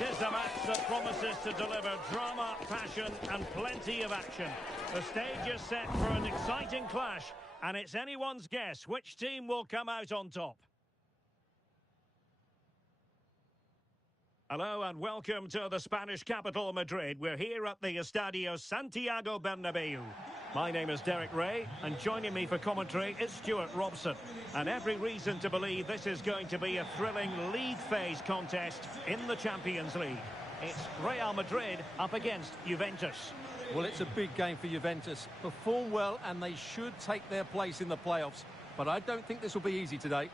It is a match that promises to deliver drama, passion and plenty of action. The stage is set for an exciting clash, and it's anyone's guess which team will come out on top. Hello and welcome to the Spanish capital, Madrid. We're here at the Estadio Santiago Bernabeu. My name is Derek Ray, and joining me for commentary is Stuart Robson. And every reason to believe this is going to be a thrilling league phase contest in the Champions League. It's Real Madrid up against Juventus. Well, it's a big game for Juventus. Perform well and they should take their place in the playoffs. But I don't think this will be easy today.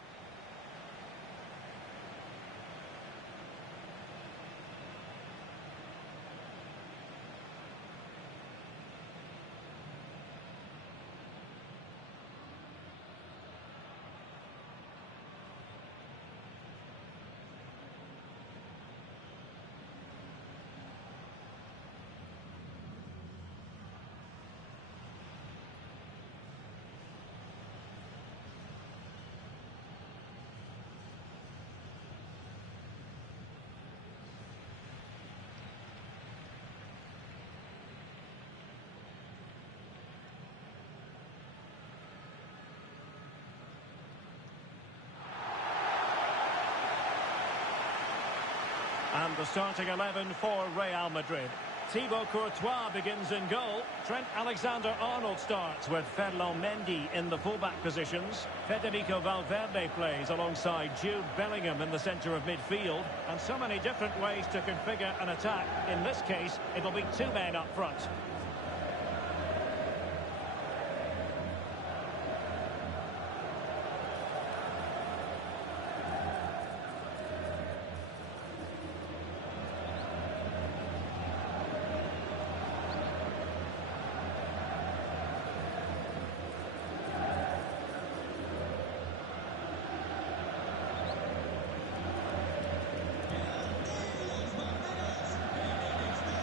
And the starting 11 for Real Madrid. Thibaut Courtois begins in goal. Trent Alexander-Arnold starts with Ferland Mendy in the fullback positions. Federico Valverde plays alongside Jude Bellingham in the centre of midfield. And so many different ways to configure an attack. In this case, it'll be two men up front.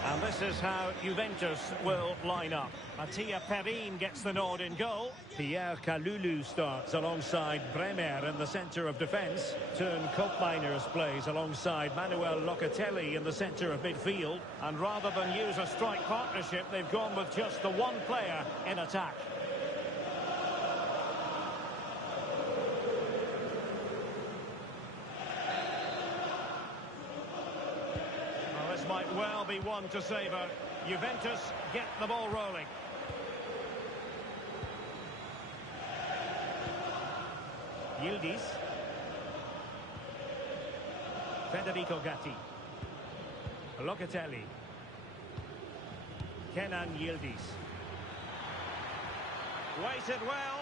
And this is how Juventus will line up. Mattia Perin gets the nod in goal. Pierre Kalulu starts alongside Bremer in the centre of defence. Teun Koopmeiners plays alongside Manuel Locatelli in the centre of midfield. And rather than use a strike partnership, they've gone with just the one player in attack. Might well be one to savour. Juventus get the ball rolling. Yildiz. Federico Gatti. Locatelli. Kenan Yildiz. Waited well.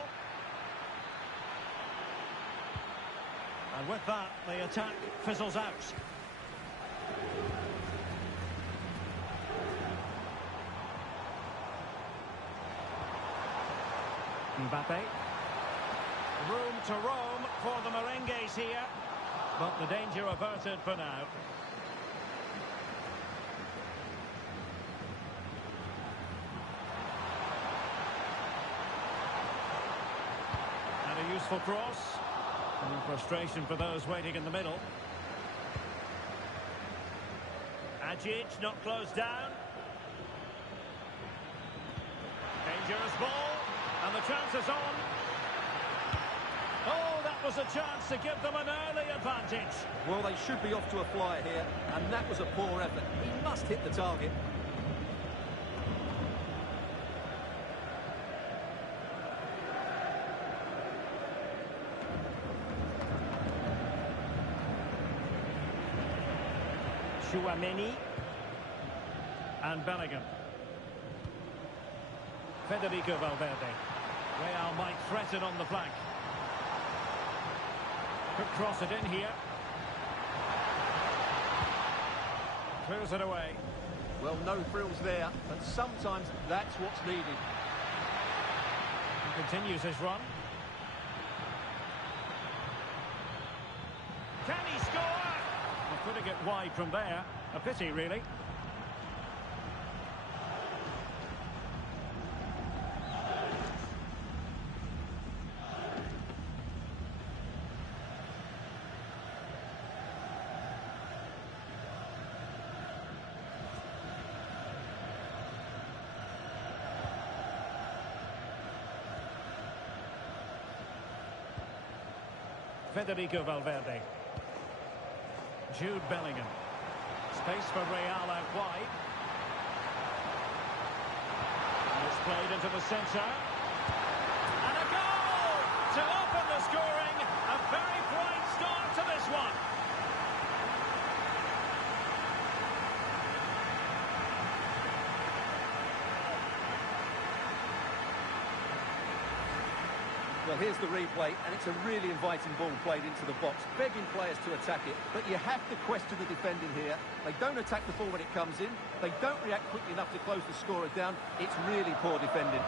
And with that, the attack fizzles out. Mbappe. Room to roam for the merengues here. But the danger averted for now. And a useful cross. And frustration for those waiting in the middle. Ajic not closed down. Dangerous ball. And the chance is on. Oh, that was a chance to give them an early advantage. Well, they should be off to a flyer here, and that was a poor effort. He must hit the target. Tchouaméni and Bellingham. Federico Valverde. Real might threaten on the flank. Could cross it in here. Clears it away. Well, no frills there, but sometimes that's what's needed. He continues his run. Can he score? Well, putting it wide from there. A pity, really. Federico Valverde. Jude Bellingham. Space for Real out wide. And it's played into the centre. And a goal to open the scoring. A very bright start to this one. Well, here's the replay, and it's a really inviting ball played into the box, begging players to attack it. But you have to question the defending here. They don't attack the ball when it comes in. They don't react quickly enough to close the scorer down. It's really poor defending.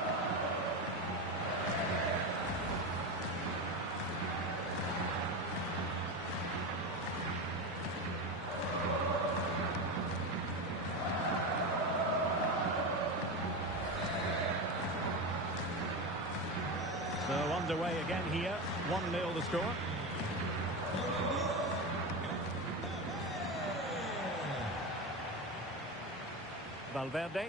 So underway again here, 1-0 the score. Valverde.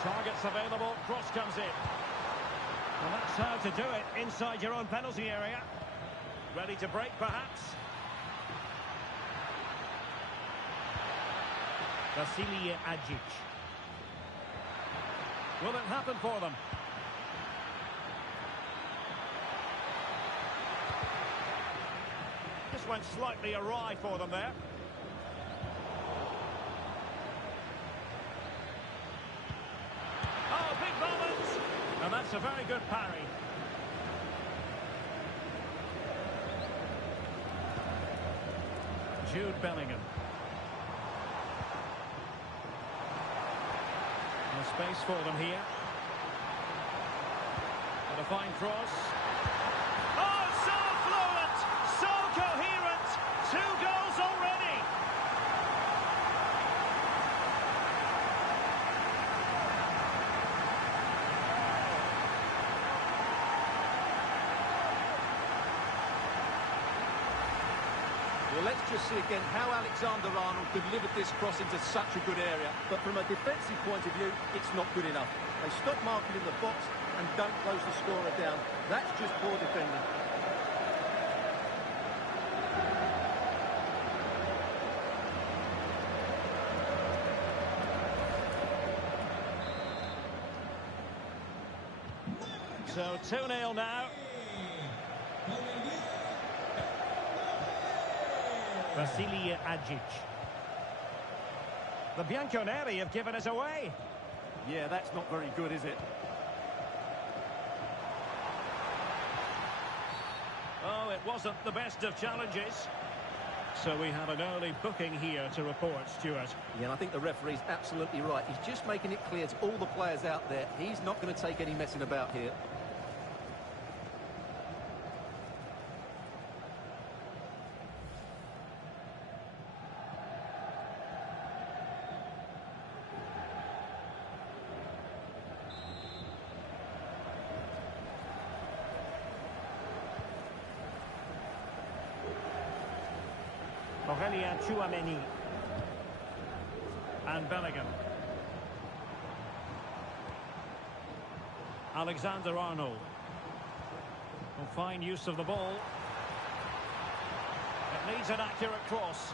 Targets available, cross comes in. And that's how to do it, inside your own penalty area. Ready to break perhaps. WHD. Will it happen for them? This went slightly awry for them there. Oh, big moments! And that's a very good parry. Jude Bellingham. No space for them here. And a fine cross. Oh, so fluent! So coherent! 2 goals already! Well, let's just see again how Alexander-Arnold delivered this cross into such a good area. But from a defensive point of view, it's not good enough. They stop marking in the box and don't close the scorer down. That's just poor defending. So 2-0 now. WHD. The Bianconeri have given us away. Yeah, that's not very good, is it? Oh, it wasn't the best of challenges. So we have an early booking here to report, Stuart. Yeah, and I think the referee's absolutely right. He's just making it clear to all the players out there, he's not going to take any messing about here. Jude and Bellingham. Alexander-Arnold. Fine use of the ball. It needs an accurate cross.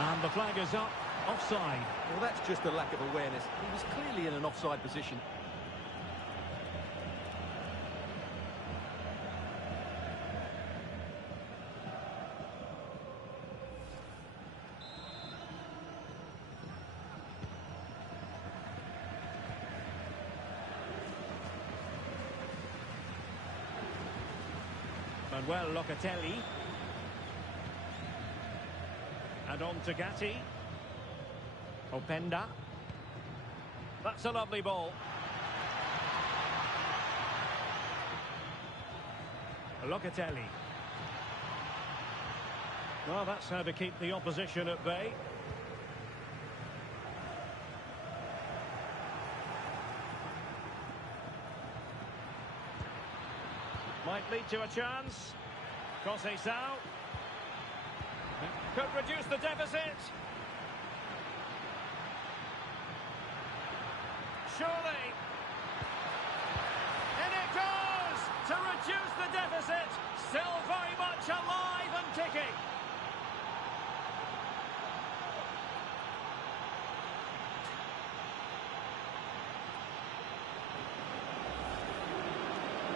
And the flag is up. Offside. Well, that's just a lack of awareness. He was clearly in an offside position. Manuel Locatelli. And on to Gatti. Openda. That's a lovely ball. Locatelli. Well, that's how to keep the opposition at bay. Might lead to a chance. Conceição. Could reduce the deficit. surely. In it goes to reduce the deficit. Still very much alive and kicking.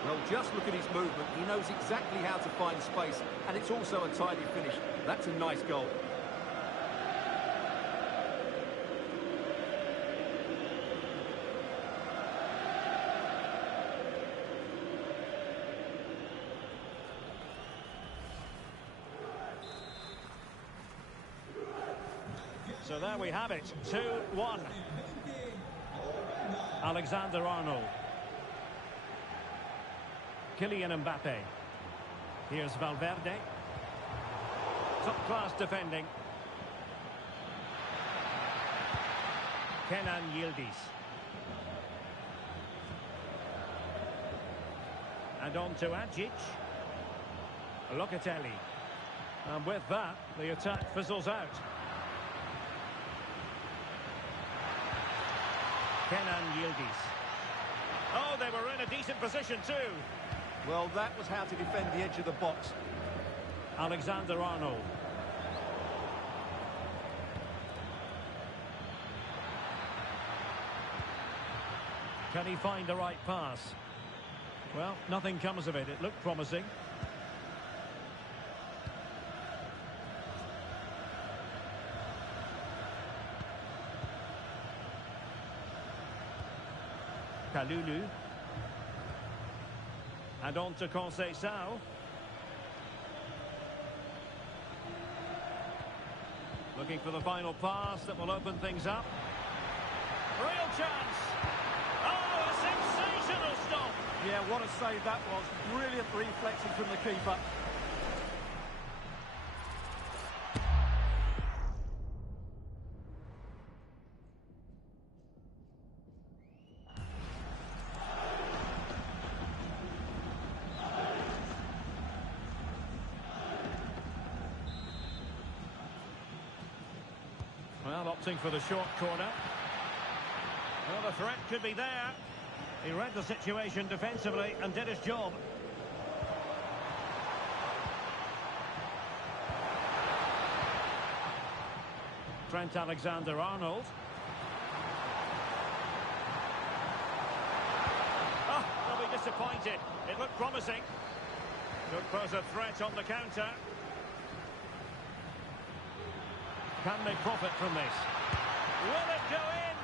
Well, just look at his movement. He knows exactly how to find space, and it's also a tidy finish. That's a nice goal. So there we have it, 2-1. Alexander-Arnold. Kylian Mbappe. Here's Valverde. Top-class defending. Kenan Yildiz. And on to Ajic. Locatelli. And with that, the attack fizzles out. Kenan Yildiz. Oh, they were in a decent position too. Well, that was how to defend the edge of the box. Alexander-Arnold. Can he find the right pass? Well, nothing comes of it. It looked promising. Kalulu. And on to Conceição. Looking for the final pass that will open things up. Real chance. Oh, a sensational stop. Yeah, what a save that was. Brilliant reflexing from the keeper. Well, opting for the short corner. Well, the threat could be there. He read the situation defensively and did his job. Trent Alexander-Arnold. Oh, they'll be disappointed. It looked promising. Could pose a threat on the counter. Can they profit from this? Will it go in?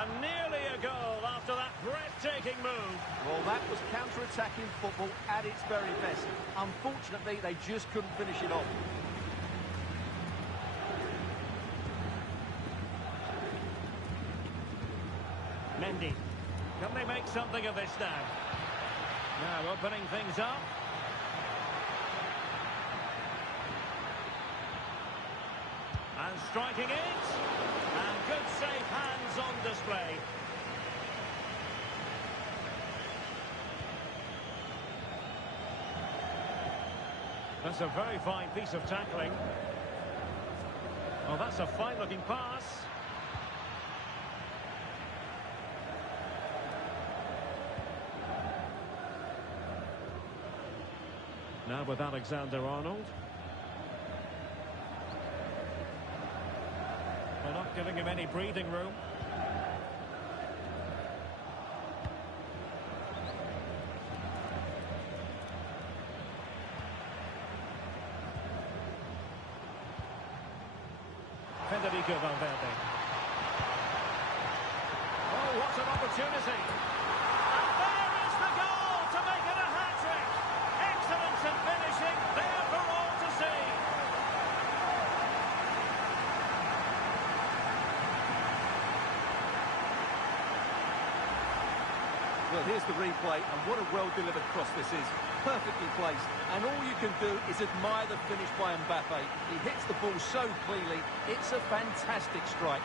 And nearly a goal after that breathtaking move. Well, that was counter-attacking football at its very best. Unfortunately, they just couldn't finish it off. Mendy. Can they make something of this now? Now opening things up. And striking it. And good safe hands on display. That's a very fine piece of tackling. Well, that's a fine-looking pass. Now with Alexander-Arnold. Well, not giving him any breathing room. Federico Valverde. Oh, what an opportunity. And there is the goal to make it a hat-trick. Excellence in finishing, there for all to see. Well, here's the replay, and what a well-delivered cross this is. Perfectly placed, and all you can do is admire the finish by Mbappe. He hits the ball so cleanly, it's a fantastic strike.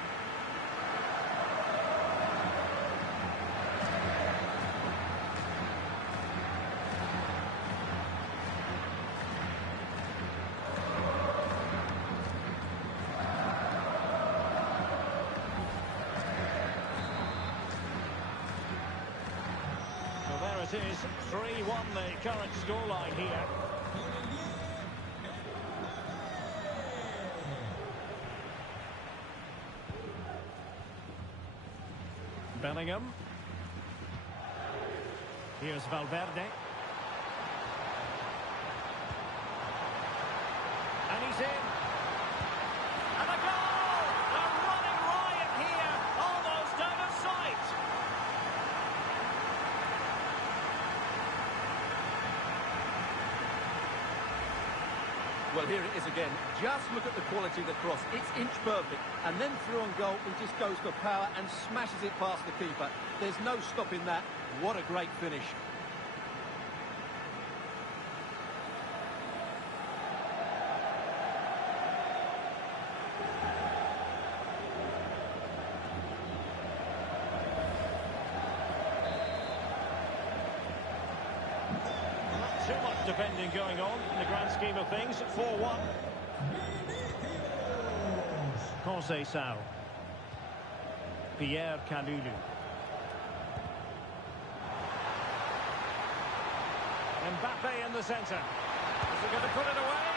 it is 3-1 the current scoreline here. Bellingham. Here's Valverde. And he's in. And a goal! A running riot here, almost out of sight. Well, here it is again. Just look at the quality of the cross. It's inch perfect. And then through on goal, he just goes for power and smashes it past the keeper. There's no stopping that. What a great finish. Too much defending going on in the grand scheme of things. 4-1. Conceição. Pierre Kalulu. Mbappe in the centre. Is he going to put it away?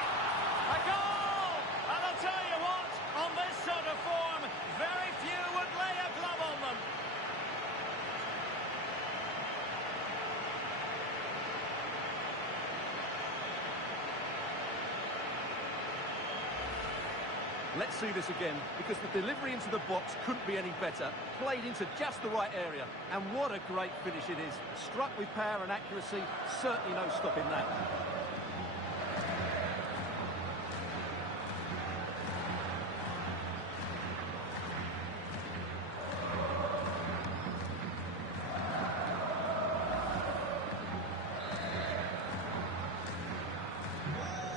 A goal! And I'll tell you what, on this sort of form, very few would lay a glove on them. Let's see this again, because the delivery into the box couldn't be any better. Played into just the right area. And what a great finish it is. Struck with power and accuracy. Certainly no stopping that.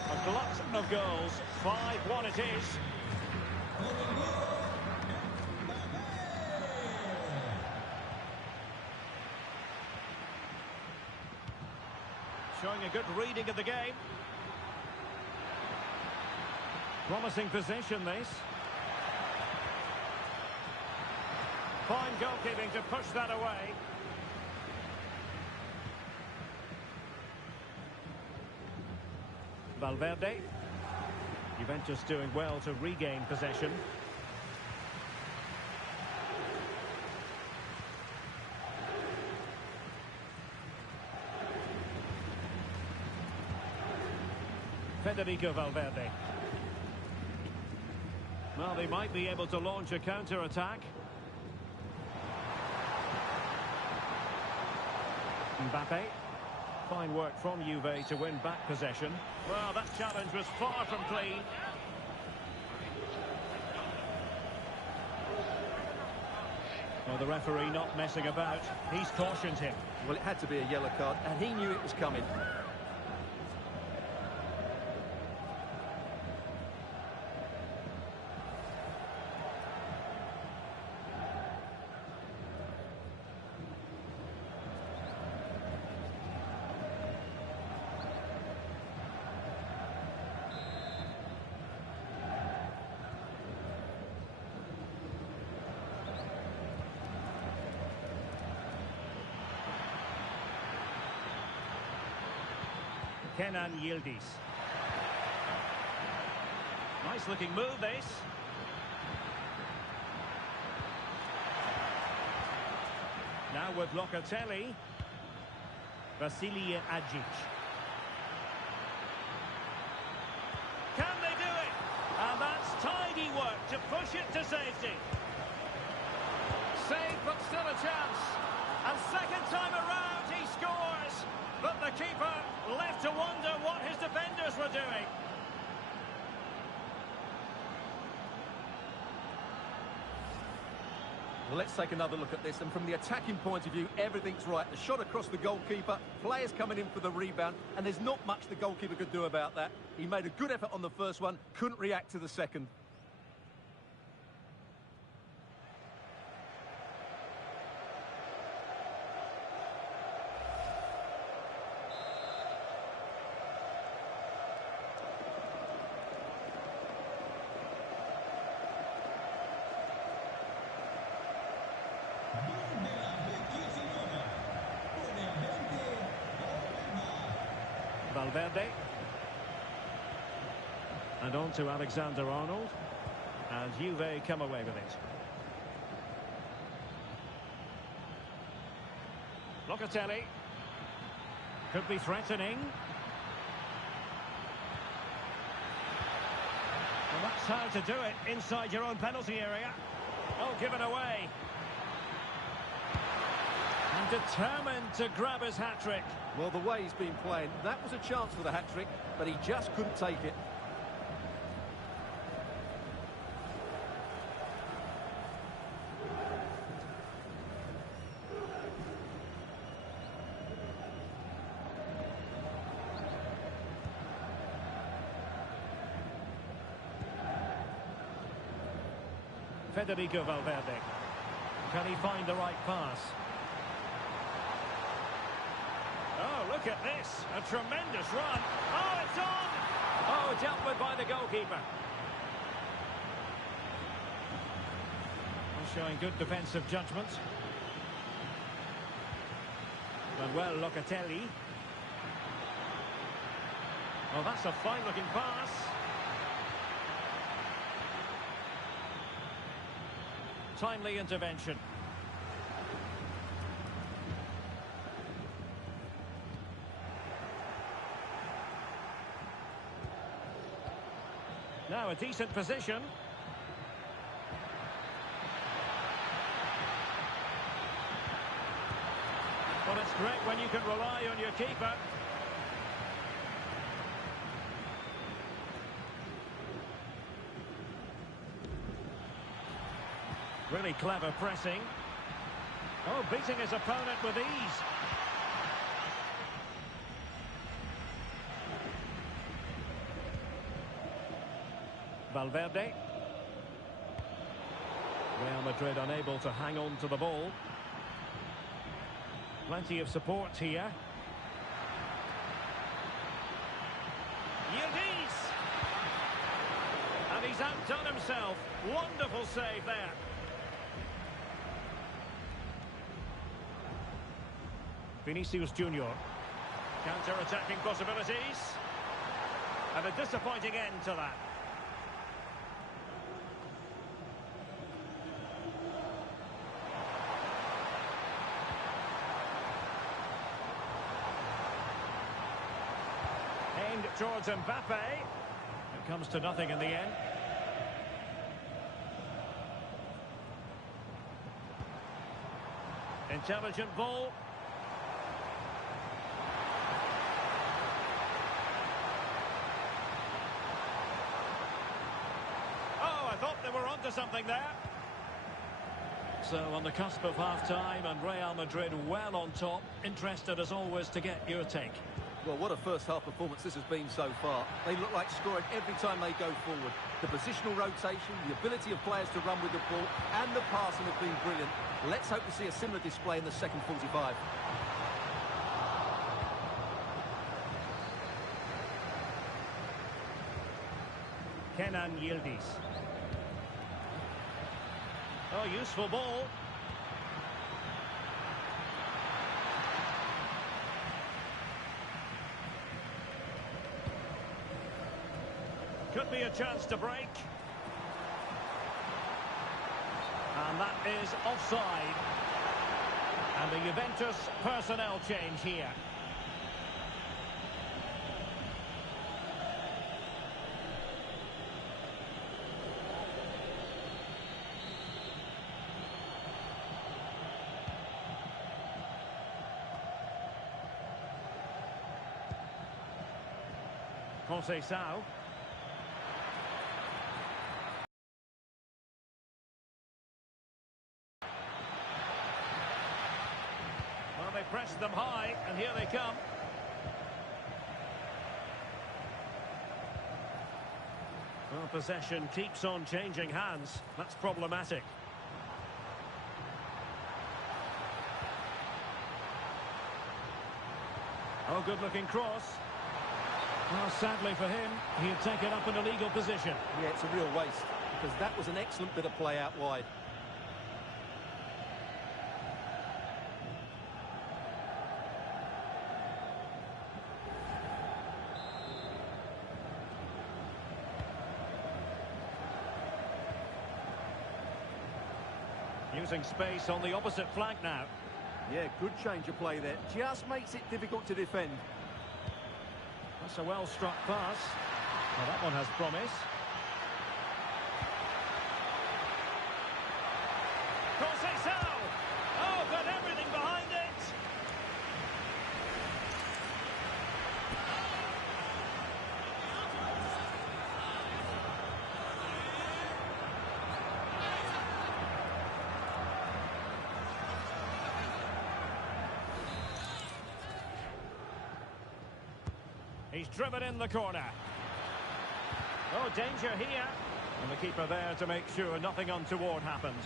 A glut of goals. 5-1 it is. Showing a good reading of the game. Promising position, this. Fine goalkeeping to push that away. Valverde. Juventus doing well to regain possession. Federico Valverde. Well, they might be able to launch a counter-attack. Mbappe. Fine work from Juve to win back possession. Well, that challenge was far from clean. Well, the referee not messing about. He's cautioned him. Well, it had to be a yellow card, and he knew it was coming. Kenan Yildiz. Nice looking move, this. Now with Locatelli. Vasily Ajic. Can they do it? And that's tidy work to push it to safety. Save, but still a chance. And second time around, he scores. But the keeper left to wonder what his defenders were doing. Well, let's take another look at this. And from the attacking point of view, everything's right. The shot across the goalkeeper, players coming in for the rebound, and there's not much the goalkeeper could do about that. He made a good effort on the first one, couldn't react to the second. Valverde. And on to Alexander-Arnold. And Juve come away with it. Locatelli. Could be threatening. And that's how to do it inside your own penalty area. Oh, given away. And determined to grab his hat-trick. Well, the way he's been playing, that was a chance for the hat-trick, but he just couldn't take it. Federico Valverde. Can he find the right pass? Oh, look at this. A tremendous run. Oh, it's on! Oh, dealt with by the goalkeeper. Showing good defensive judgment. Manuel Locatelli. Oh, that's a fine-looking pass. Timely intervention. Now a decent position. Well, it's great when you can rely on your keeper. Really clever pressing. Oh, beating his opponent with ease. Valverde. Real Madrid unable to hang on to the ball. Plenty of support here. Jude! And he's outdone himself. Wonderful save there. Vinicius Junior. Counter-attacking possibilities. And a disappointing end to that. Aimed towards Mbappe. It comes to nothing in the end. Intelligent ball. Oh, I thought they were onto something there. So on the cusp of half-time and Real Madrid well on top. Interested as always to get your take. Well, what a first-half performance this has been so far. They look like scoring every time they go forward. The positional rotation, the ability of players to run with the ball, and the passing have been brilliant. Let's hope to see a similar display in the second 45. Kenan Yildiz. Oh, useful ball. Could be a chance to break. And that is offside. And the Juventus personnel change here. Conceição. Well, they pressed them high, and here they come. Well, possession keeps on changing hands. That's problematic. Oh, good-looking cross. Well, sadly for him, he had taken up an illegal position. Yeah, it's a real waste, because that was an excellent bit of play out wide. Using space on the opposite flank now. Yeah, good change of play there. Just makes it difficult to defend. That's a well-struck pass. Well, that one has promise. Conceição! Oh, got everything behind it! He's driven in the corner. Oh, danger here. And the keeper there to make sure nothing untoward happened.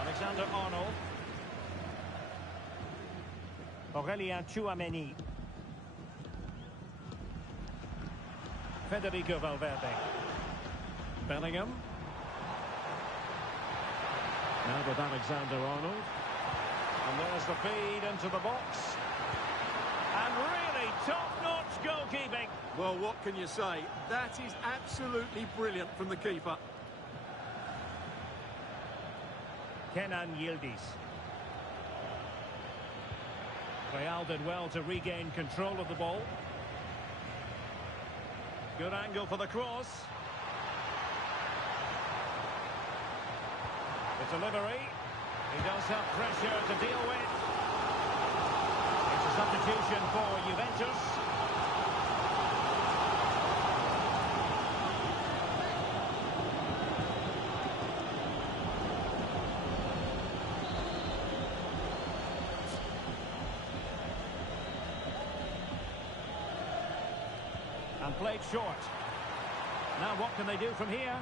Alexander-Arnold. Aurélien Tchouameni. Federico Valverde. Bellingham. Now with Alexander-Arnold. And there's the feed into the box. And really top-notch goalkeeping. Well, what can you say? That is absolutely brilliant from the keeper. Kenan Yildiz. Real did well to regain control of the ball. Good angle for the cross. The delivery. He does have pressure to deal with. It's a substitution for Juventus. And played short. Now what can they do from here?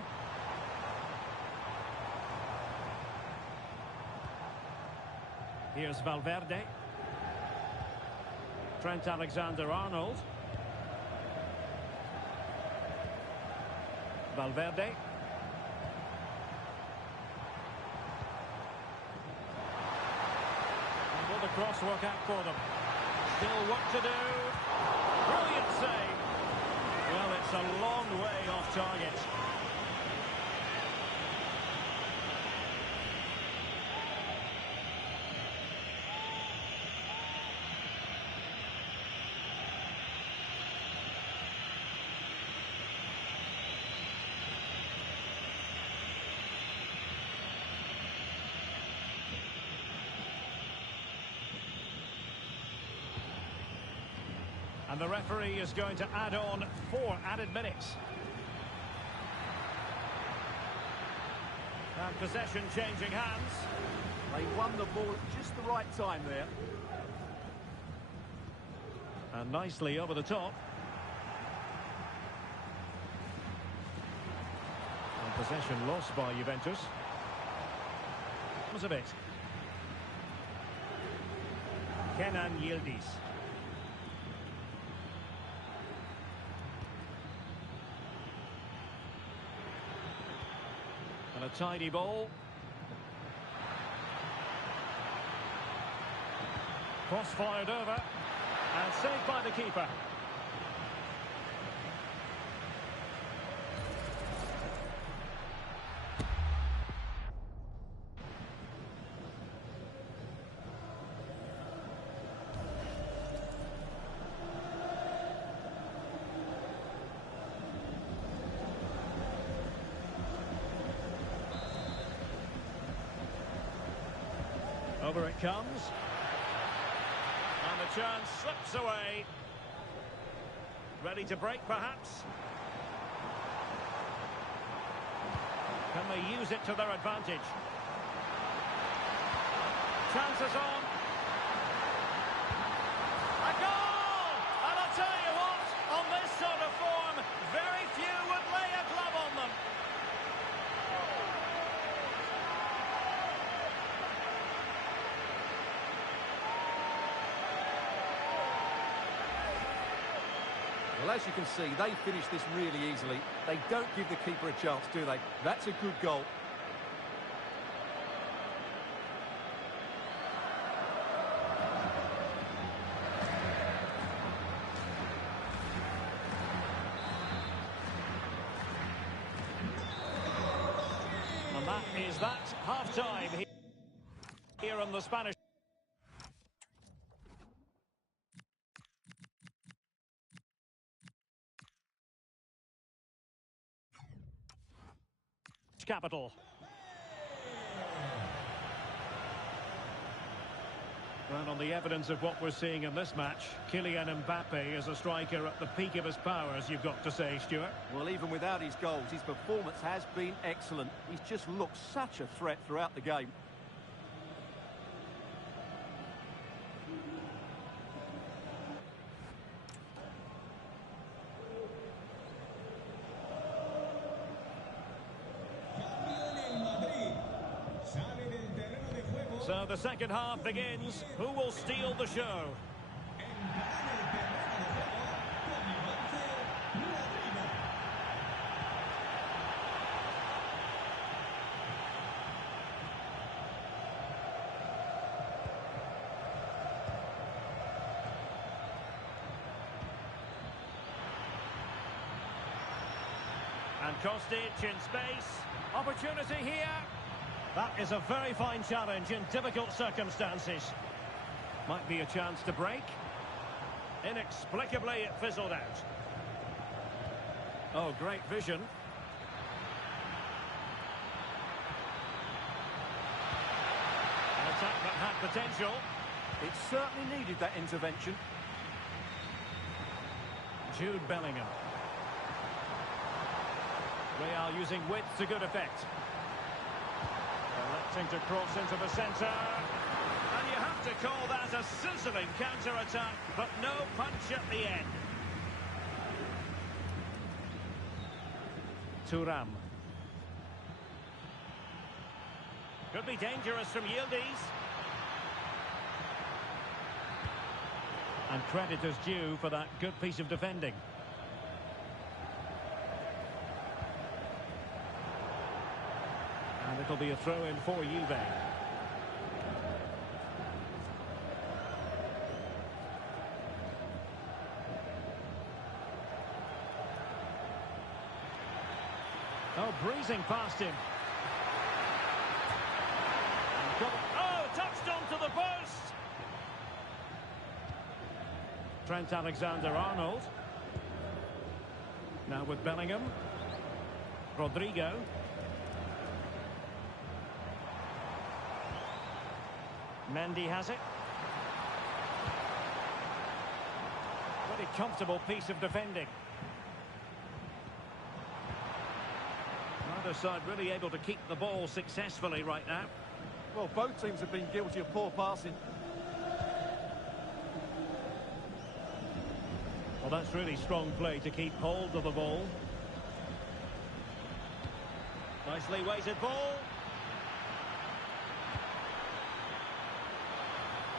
Here's Valverde. Trent Alexander-Arnold. Valverde. And will the cross work out for them? Still work to do. Brilliant save. Well, it's a long way off target. And the referee is going to add on 4 added minutes. And possession changing hands. They won the ball at just the right time there. And nicely over the top. And possession lost by Juventus. Was a bit. Kenan Yildiz. And a tidy ball. Cross fired over. And saved by the keeper. Over it comes. And the chance slips away. Ready to break, perhaps? Can they use it to their advantage? Chances on. A goal! And I'll tell you what, on this sort of form, very few would lay a glove on them. Well, as you can see, they finish this really easily. They don't give the keeper a chance, do they? That's a good goal. that is that. Half-time here on the Spanish capital. Well, on the evidence of what we're seeing in this match, Kylian Mbappe is a striker at the peak of his powers, you've got to say, Stuart. Well, even without his goals, his performance has been excellent. He's just looked such a threat throughout the game. So the second half begins. Who will steal the show? And Kostic in space. Opportunity here. That is a very fine challenge in difficult circumstances. Might be a chance to break. Inexplicably, it fizzled out. Oh, great vision. An attack that had potential. It certainly needed that intervention. Jude Bellingham. Real using width to good effect. Electing to cross into the centre. And you have to call that a sizzling counter-attack, but no punch at the end. Thuram. Could be dangerous from Yildiz. And credit is due for that good piece of defending. And it'll be a throw-in for Juve. Oh, breezing past him. Oh, touched onto the post! Trent Alexander-Arnold. Now with Bellingham. Rodrigo. Mendy has it. Pretty comfortable piece of defending. Neither side really able to keep the ball successfully right now. Well, both teams have been guilty of poor passing. Well, that's really strong play to keep hold of the ball. Nicely weighted ball.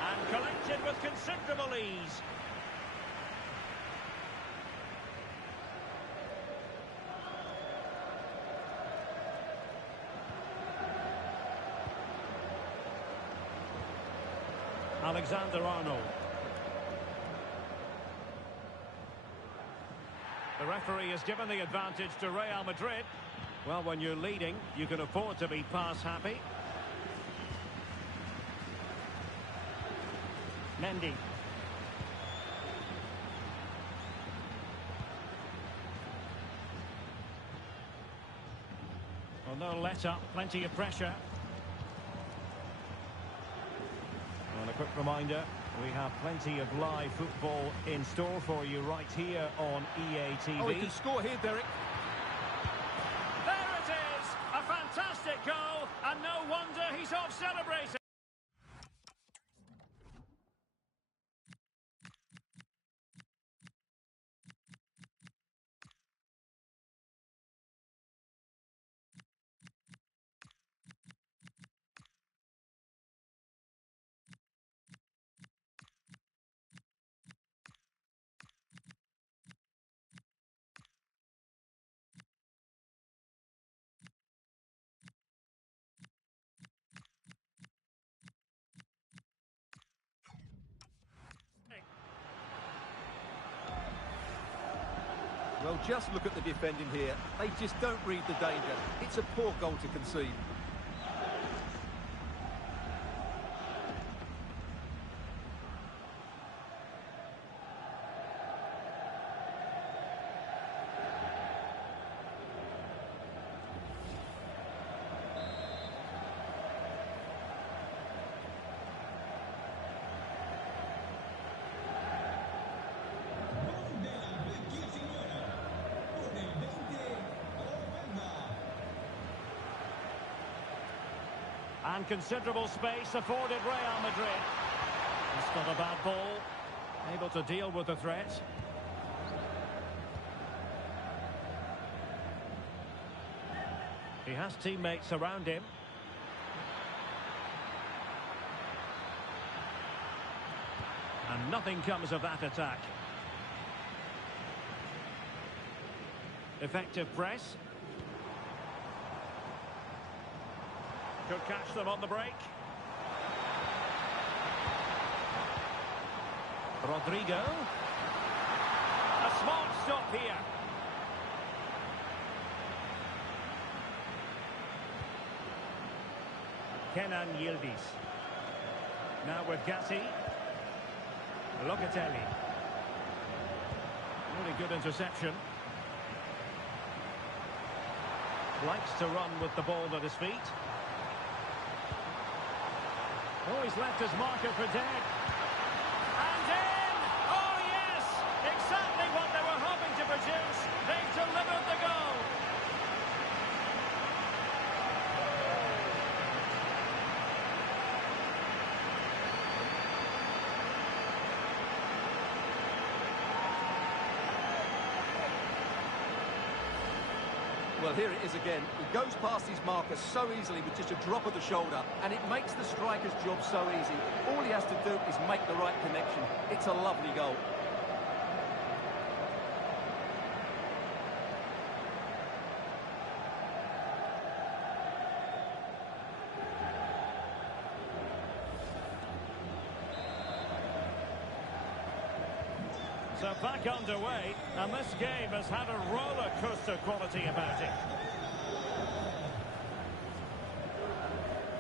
And collected with considerable ease. Alexander-Arnold. The referee has given the advantage to Real Madrid. Well, when you're leading, you can afford to be pass happy. Mendy. Well, no let up, plenty of pressure. And a quick reminder, we have plenty of live football in store for you right here on EA TV. Oh, he can score here, Derek. There it is! A fantastic goal, and no wonder he's off celebrating. Well, just look at the defending here. They just don't read the danger. It's a poor goal to concede. And considerable space afforded Real Madrid. It's not a bad ball. Able to deal with the threat. He has teammates around him. And nothing comes of that attack. Effective press. Could catch them on the break. Rodrigo. A smart stop here. Kenan Yildiz. Now with Gatti. Locatelli. Really good interception. Likes to run with the ball at his feet. Oh, he's left his marker for dead. And in! Oh, yes! Exactly what they were hoping to produce. They've delivered the goal. Well, here it is again. He goes past his marker so easily with just a drop of the shoulder, and it makes the striker's job so easy. All he has to do is make the right connection. It's a lovely goal. So back underway, and this game has had a roller coaster quality about it.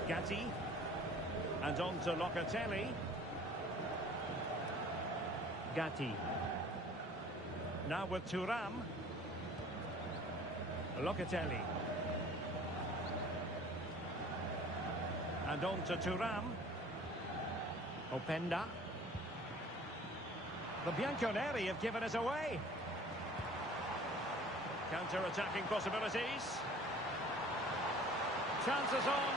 Gatti, and on to Locatelli. Gatti. Now with Thuram. Locatelli. And on to Thuram. Openda. The Bianconeri have given us away. Counter-attacking possibilities. Chances on.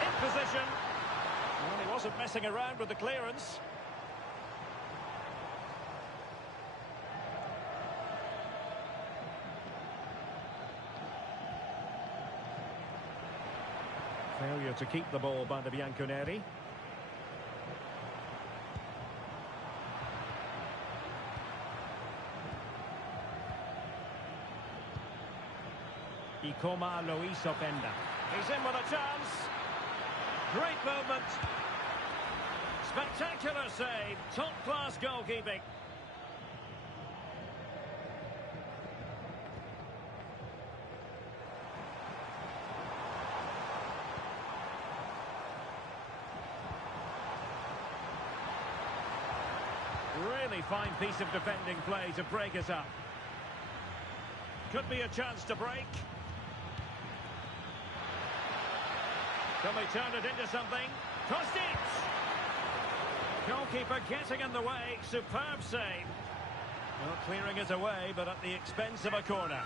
In position. Well, he wasn't messing around with the clearance. Failure to keep the ball by the Bianconeri. Ikoma Luis Openda. He's in with a chance. Great movement. Spectacular save. Top-class goalkeeping. Really fine piece of defending play to break us up. Could be a chance to break. Can we turn it into something? Kostic! Goalkeeper getting in the way. Superb save. Well, clearing it away, but at the expense of a corner.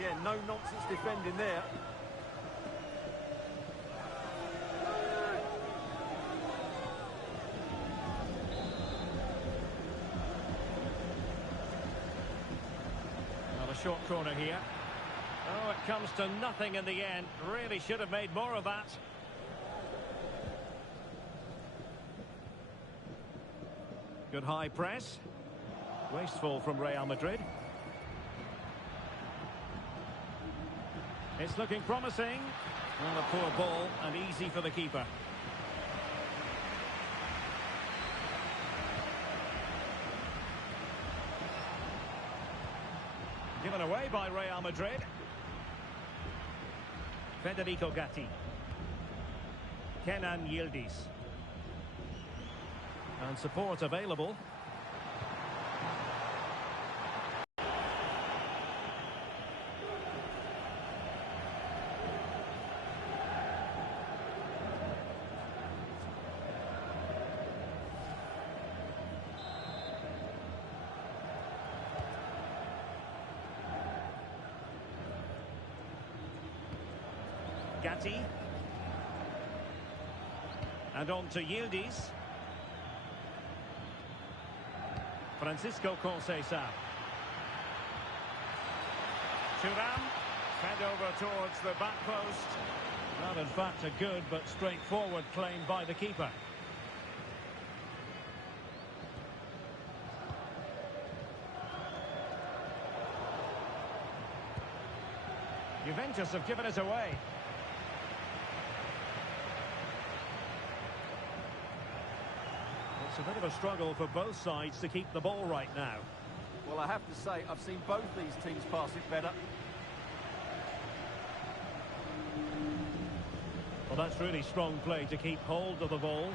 Yeah, no nonsense defending there. Well, a short corner here. Oh, it comes to nothing in the end. Really should have made more of that. Good high press. Wasteful from Real Madrid. It's looking promising. Well, a poor ball and easy for the keeper. Given away by Real Madrid. Federico Gatti. Kenan Yildiz. And support available. Gatti. And on to Yildiz. Francisco Conceição. Thuram. Fed over towards the back post. Not in fact a good but straightforward claim by the keeper. Juventus have given it away. It's a bit of a struggle for both sides to keep the ball right now. Well, I have to say, I've seen both these teams pass it better. Well, that's really strong play to keep hold of the ball.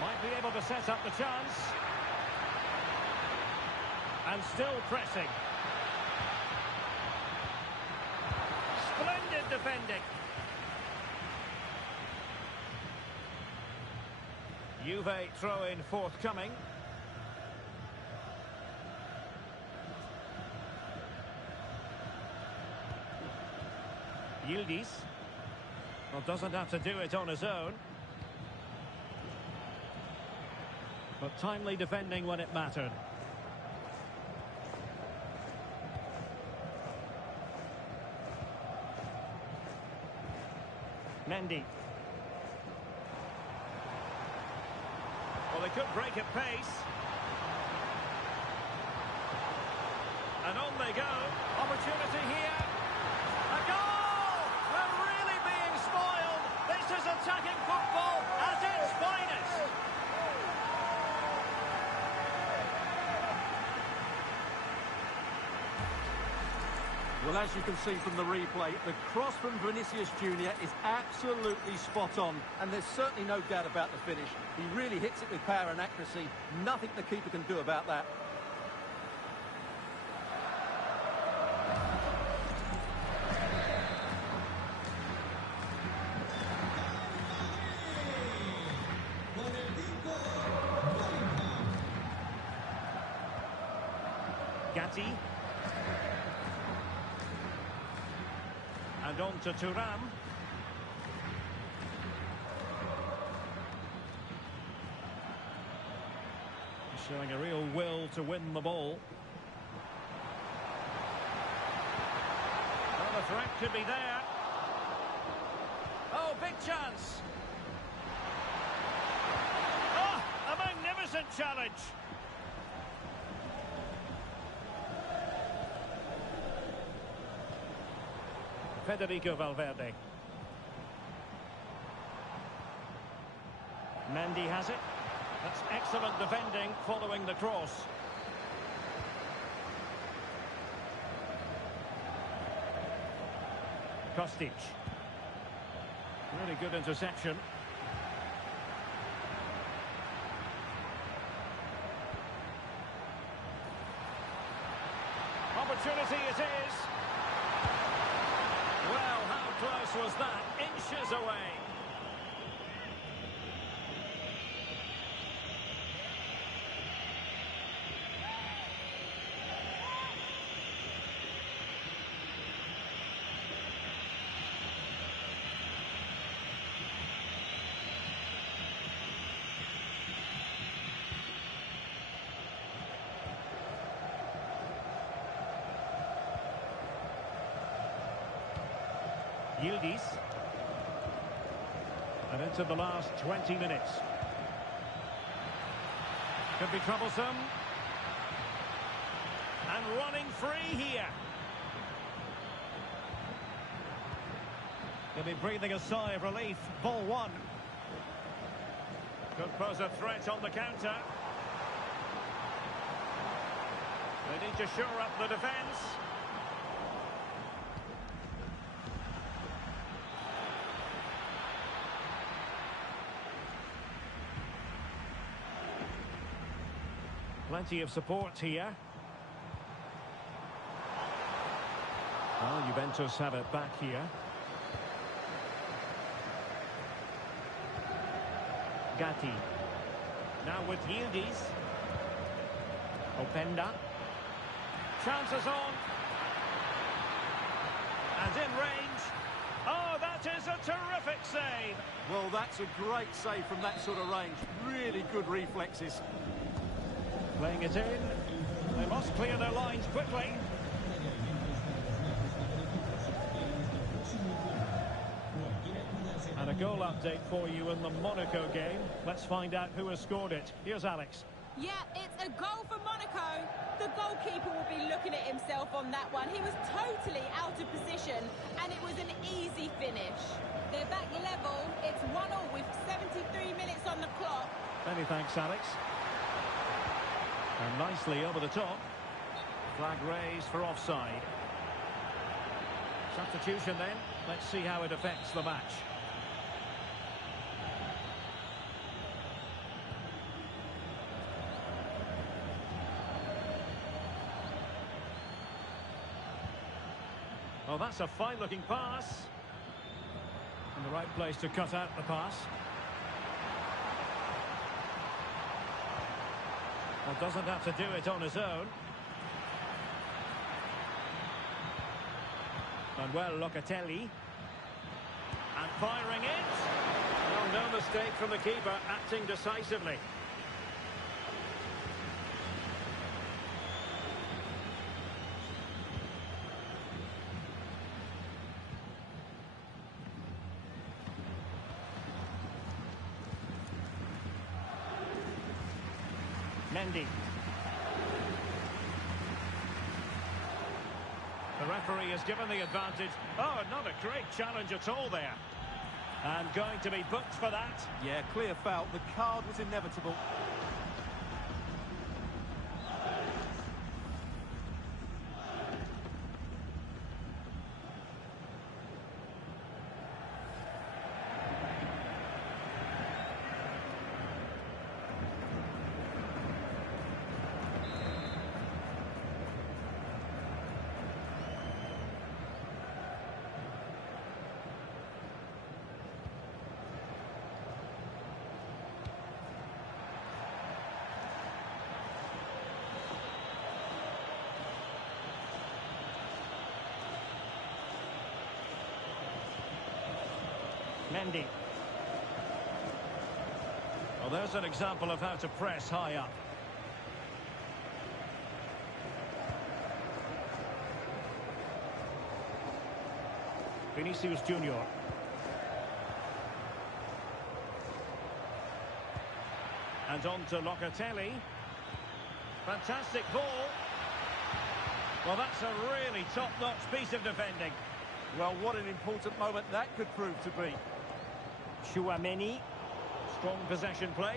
Might be able to set up the chance. And still pressing. Splendid defending. Juve throw-in forthcoming. Yildiz. Well, doesn't have to do it on his own. But timely defending when it mattered. Mendy. Well, they could break at pace. And on they go. Opportunity here. A goal! We're really being spoiled. This is attacking football at its finest. Well, as you can see from the replay, the cross from Vinicius Junior is absolutely spot on, and there's certainly no doubt about the finish. He really hits it with power and accuracy. Nothing the keeper can do about that. Gatti. And on to Thuram. Showing a real will to win the ball. Well, the threat could be there. Oh, big chance. Oh, a magnificent challenge. Federico Valverde. Mendy has it. That's excellent defending following the cross. Kostic. Really good interception. Opportunity it is. Well, how close was that? Inches away. Yildiz. And into the last 20 minutes. Could be troublesome. And running free here. He'll be breathing a sigh of relief. Ball one. Could pose a threat on the counter. They need to shore up the defence. Plenty of support here. Well, Juventus have it back here. Gatti. Now with Yildiz. Openda. Chances on. And in range. Oh, that is a terrific save. Well, that's a great save from that sort of range. Really good reflexes. Playing it in. They must clear their lines quickly. And a goal update for you in the Monaco game. Let's find out who has scored it. Here's Alex. Yeah, it's a goal for Monaco. The goalkeeper will be looking at himself on that one. He was totally out of position, and it was an easy finish. They're back level. It's 1-1 with 73 minutes on the clock. Many thanks, Alex. And nicely over the top. Flag raised for offside. Substitution then. Let's see how it affects the match. Oh, that's a fine-looking pass. In the right place to cut out the pass. Well, doesn't have to do it on his own. Manuel Locatelli. And firing it. Well, no mistake from the keeper, acting decisively. Mendy. The referee has given the advantage. Oh, not a great challenge at all there. And going to be booked for that. Yeah, clear foul. The card was inevitable. Mendy. Well, there's an example of how to press high up. Vinicius Junior. And on to Locatelli. Fantastic ball. Well, that's a really top-notch piece of defending. Well, what an important moment that could prove to be. Chouameni. Strong possession play.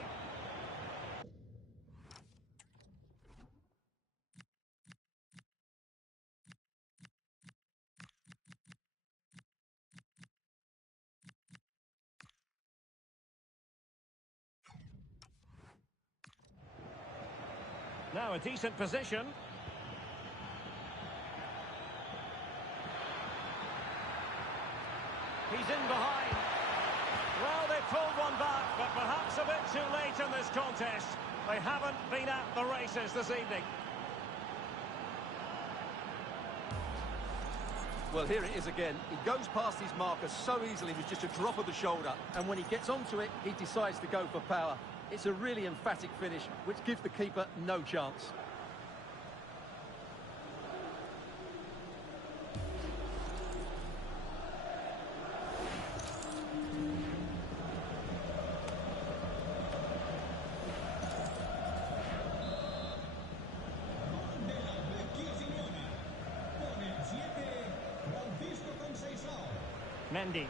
Now a decent position. He's in behind. Well, they pulled one back, but perhaps a bit too late in this contest. They haven't been at the races this evening. Well, here it is again. He goes past his marker so easily with just a drop of the shoulder. And when he gets onto it, he decides to go for power. It's a really emphatic finish, which gives the keeper no chance. Mendy.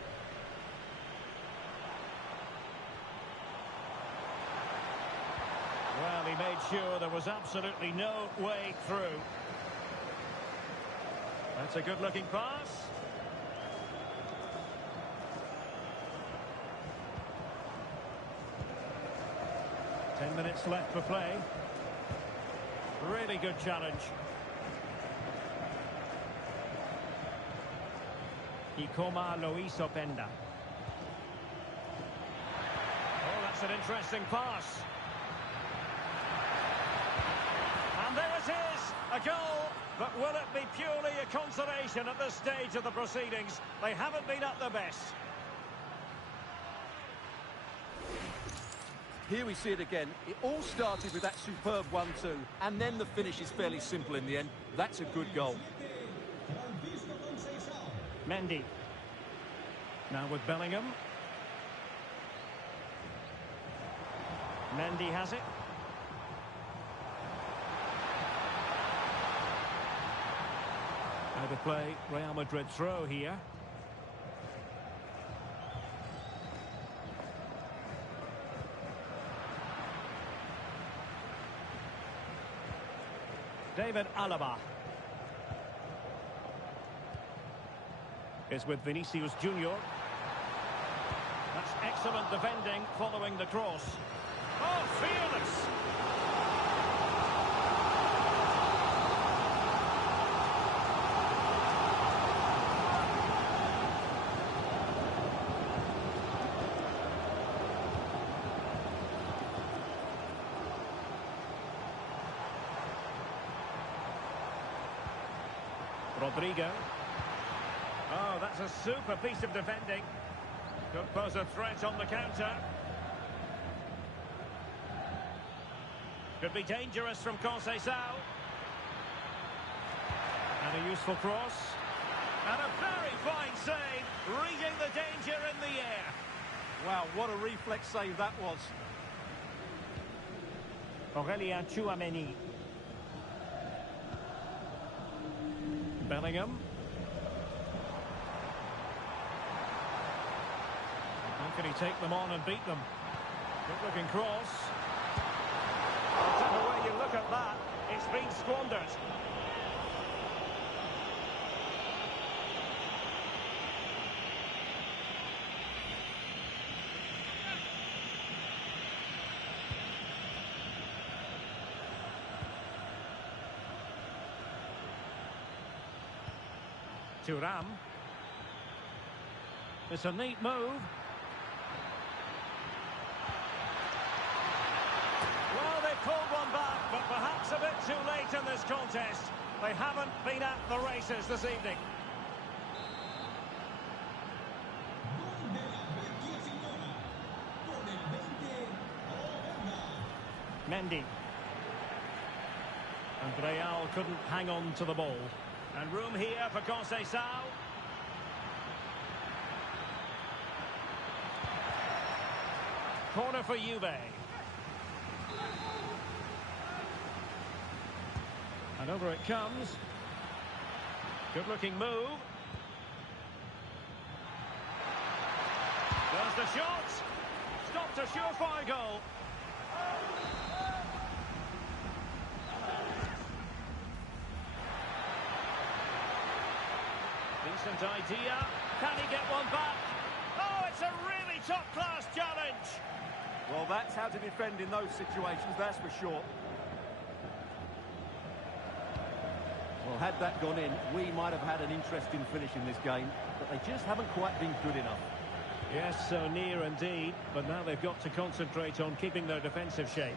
Well, he made sure there was absolutely no way through. That's a good-looking pass. Ten minutes left for play. Really good challenge. Ikoma Loiso Penda. Oh, that's an interesting pass. And And there it is, a goal. But will it be purely a consolation at this stage of the proceedings? They haven't been at their best. Here we see it again. It all started with that superb 1-2, and then the finish is fairly simple in the end. That's a good goal. Mendy. Now with Bellingham. Mendy has it. Out of play, Real Madrid throw here. David Alaba. Is with Vinicius Junior. That's excellent defending following the cross. Oh, fearless! Rodrigo. Oh, that's a super piece of defending. Could pose a threat on the counter. Could be dangerous from Conceição. And a useful cross. And a very fine save, reading the danger in the air. Wow, what a reflex save that was. Aurélien Tchouaméni. Bellingham. How can he take them on and beat them? Good looking cross. Whichever way you look at that, it's been squandered. Thuram. It's a neat move. Well, they pulled one back, but perhaps a bit too late in this contest. They haven't been at the races this evening. Mendy. And Real couldn't hang on to the ball. And room here for Conceição. Corner for Juve. And over it comes. Good looking move. There's the shot. Stopped a surefire goal. Decent idea. Can he get one back? Oh, it's a really top-class challenge. Well, that's how to defend in those situations, that's for sure. Well, had that gone in, we might have had an interesting finish in this game, but they just haven't quite been good enough. Yes, so near indeed, but now they've got to concentrate on keeping their defensive shape.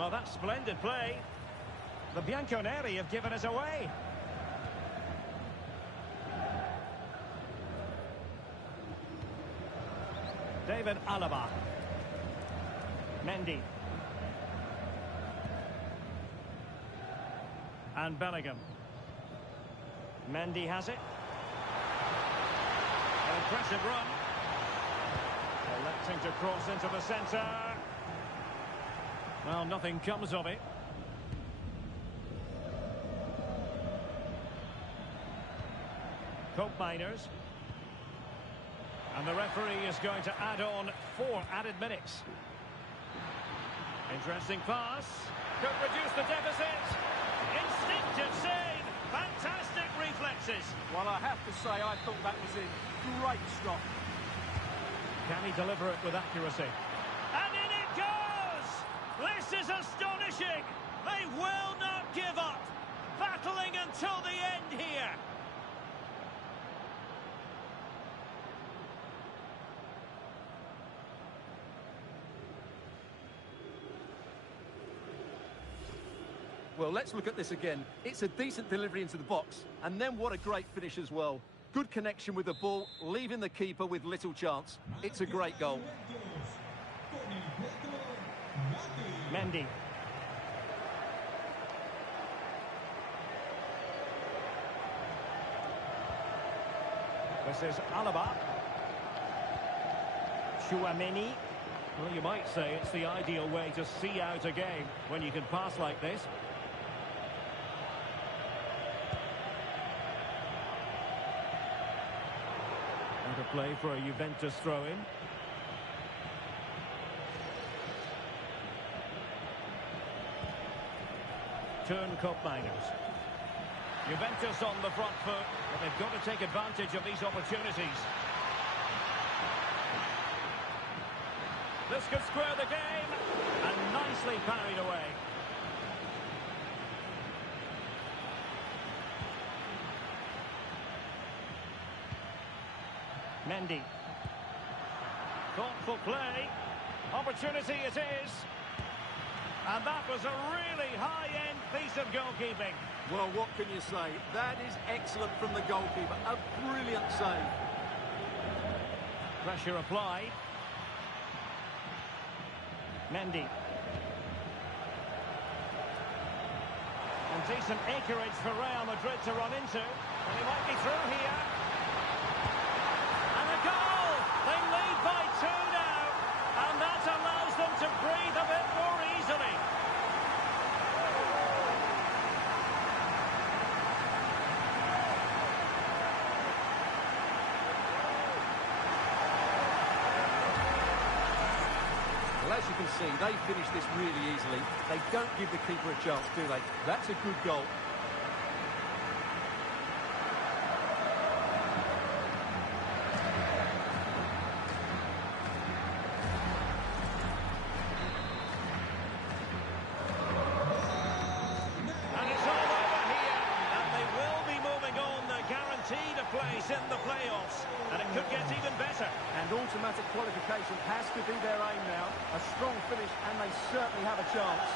Oh, that's splendid play. The Bianconeri have given us away. David Alaba. Mendy. And Bellingham. Mendy has it. An impressive run. Electing to cross into the centre. Well, nothing comes of it. Cope miners. And the referee is going to add on 4 added minutes. Interesting pass. Could reduce the deficit. Instinctive save. Fantastic reflexes. Well, I have to say, I thought that was in. Great stop. Can he deliver it with accuracy? And in it goes! This is astonishing! They will not give up! Battling until the end here! Well, let's look at this again. It's a decent delivery into the box, and then what a great finish as well. Good connection with the ball, leaving the keeper with little chance. It's a great goal. Mendy. This is Alaba. Chouameni. Well, you might say it's the ideal way to see out a game when you can pass like this. And a play for a Juventus throw-in. Turn Koopmeiners. Juventus on the front foot, but they've got to take advantage of these opportunities. This could square the game, and nicely parried away. Mendy. Thoughtful play. Opportunity it is. And that was a really high-end piece of goalkeeping. Well, what can you say? That is excellent from the goalkeeper. A brilliant save. Pressure applied. Mendy. And decent acreage for Real Madrid to run into. And he might be through here. And a goal! They lead by 2 now. And that allows them to breathe a bit more easily. Well, as you can see, they finish this really easily. They don't give the keeper a chance, do they? That's a good goal. Place in the playoffs, and it could get even better. And automatic qualification has to be their aim now. A strong finish, and they certainly have a chance.